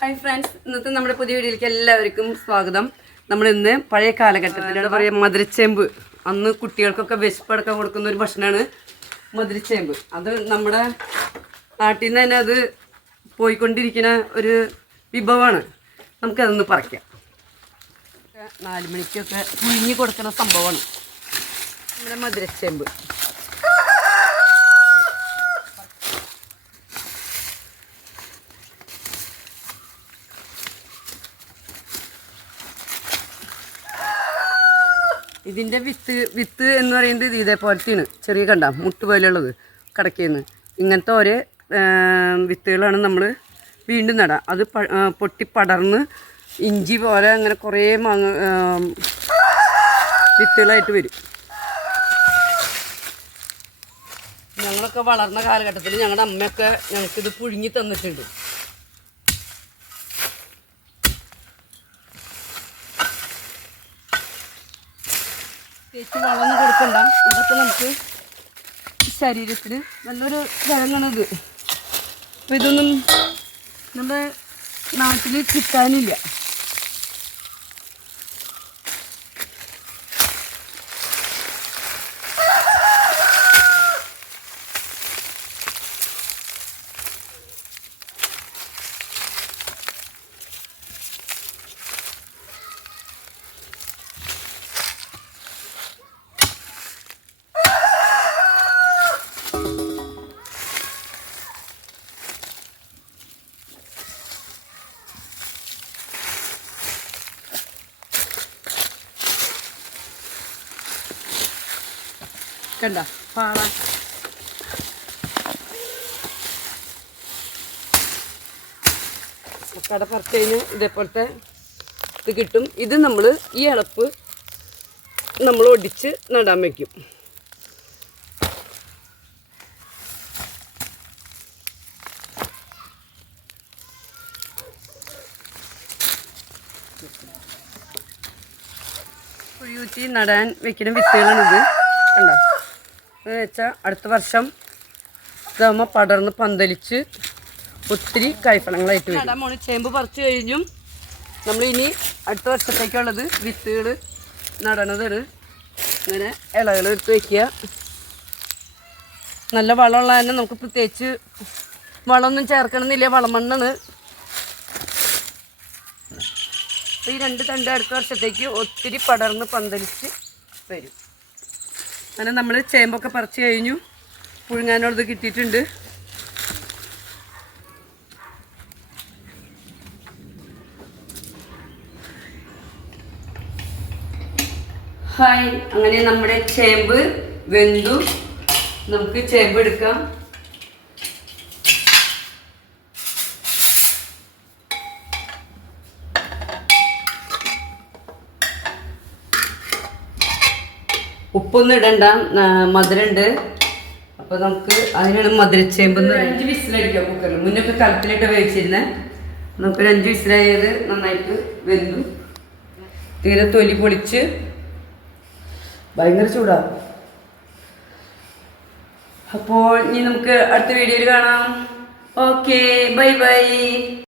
Hi friends ഇന്നത്തെ നമ്മുടെ പുതിയ വീഡിയോയിലേക്ക് എല്ലാവർക്കും സ്വാഗതം. നമ്മൾ ഇന്ന് പഴയ കാലഘട്ടത്തിൽ എന്താ പറയുക മധുരച്ചേമ്പ്. അന്ന് കുട്ടികൾക്കൊക്കെ വിശപ്പടക്കം കൊടുക്കുന്ന ഒരു ഭക്ഷണമാണ് മധുരച്ചേമ്പ്. അത് നമ്മുടെ നാട്ടിൽ നിന്ന് തന്നെ അത് പോയിക്കൊണ്ടിരിക്കുന്ന ഒരു വിഭവമാണ്. നമുക്കതൊന്ന് പറിക്കാം. നാല് മണിക്കൊക്കെ പുഴുങ്ങി കൊടുക്കുന്ന സംഭവമാണ് നമ്മുടെ മധുരച്ചേമ്പ്. ഇതിന്റെ വിത്ത് വിത്ത് എന്ന് പറയുന്നത് ഇത് ഇതേപോലത്തെയാണ്. ചെറിയ കണ്ട മുട്ട് പോലെയുള്ളത് കടക്കേന്ന്. ഇങ്ങനത്തെ ഓരോ വിത്തുകളാണ് നമ്മൾ വീണ്ടും നടാം. അത് പൊട്ടി പടർന്ന് ഇഞ്ചി പോലെ അങ്ങനെ കുറേ മാങ്ങ വിത്തുകളായിട്ട് വരും. ഞങ്ങളൊക്കെ വളർന്ന കാലഘട്ടത്തിൽ ഞങ്ങളുടെ അമ്മയൊക്കെ ഞങ്ങൾക്കിത് പുഴുങ്ങി തന്നിട്ടുണ്ട്. തേച്ച് വളർന്നു കൊടുക്കണ്ട. ഇതൊക്കെ നമുക്ക് ശരീരത്തിന് നല്ലൊരു കിഴങ്ങാണിത് അപ്പം ഇതൊന്നും നമ്മുടെ നാട്ടിൽ കിട്ടാനില്ല. കണ്ട. പാള കട പറിച്ച് കഴിഞ്ഞാൽ ഇതേപോലത്തെ ഇത് കിട്ടും. ഇത് നമ്മൾ ഈ ഇളപ്പ് നമ്മൾ ഒടിച്ച് നടാൻ വയ്ക്കും കുഴിയൂറ്റി നടാൻ വെക്കുന്ന വിത്തുകളാണിത്. കണ്ടോ? എന്ന് വെച്ചാൽ അടുത്ത വർഷം ഇതാകുമ്പോൾ പടർന്ന് പന്തലിച്ച് ഒത്തിരി കൈഫലങ്ങളായിട്ട് വരും. മോൾ ചേമ്പ് പറിച്ച് കഴിഞ്ഞും നമ്മൾ ഇനി അടുത്ത വർഷത്തേക്കുള്ളത് വിത്തുകൾ നടണതാണ്. ഇങ്ങനെ ഇലകൾ എടുത്ത് വയ്ക്കുക നല്ല വളമുള്ള തന്നെ നമുക്ക് പ്രത്യേകിച്ച് വളമൊന്നും ചേർക്കണമെന്നില്ല. വളമണ്ണാണ്. ഈ രണ്ട് തണ്ട് അടുത്ത വർഷത്തേക്ക് ഒത്തിരി പടർന്ന് പന്തലിച്ച് വരും. അങ്ങനെ നമ്മൾ ചേമ്പൊക്കെ പറിച്ച് കഴിഞ്ഞു. പുഴുങ്ങാനുള്ളത് കിട്ടിയിട്ടുണ്ട്. ഹായ്. അങ്ങനെ നമ്മുടെ ചേമ്പ് വെന്തു. നമുക്ക് ചേമ്പ് എടുക്കാം. ഉപ്പൊന്നും ഇടണ്ട. മധുരമുണ്ട് അപ്പൊ നമുക്ക് അതിനാണ് മധുരച്ചേമ്പ് എന്ന് പറയുന്നത്. അഞ്ച് വിസിലടിക്കാം കുക്കറിൽ മുന്നൊക്കെ കലത്തിലിട്ട് വേവിച്ചിരുന്നേ. നമുക്കൊരു അഞ്ച് വിസിലായത് നന്നായിട്ട് വെന്തു. തീരെ തൊലി പൊളിച്ച്. ഭയങ്കര ചൂടാ. അപ്പോൾ ഇനി നമുക്ക് അടുത്ത വീഡിയോയിൽ കാണാം. Okay bye bye.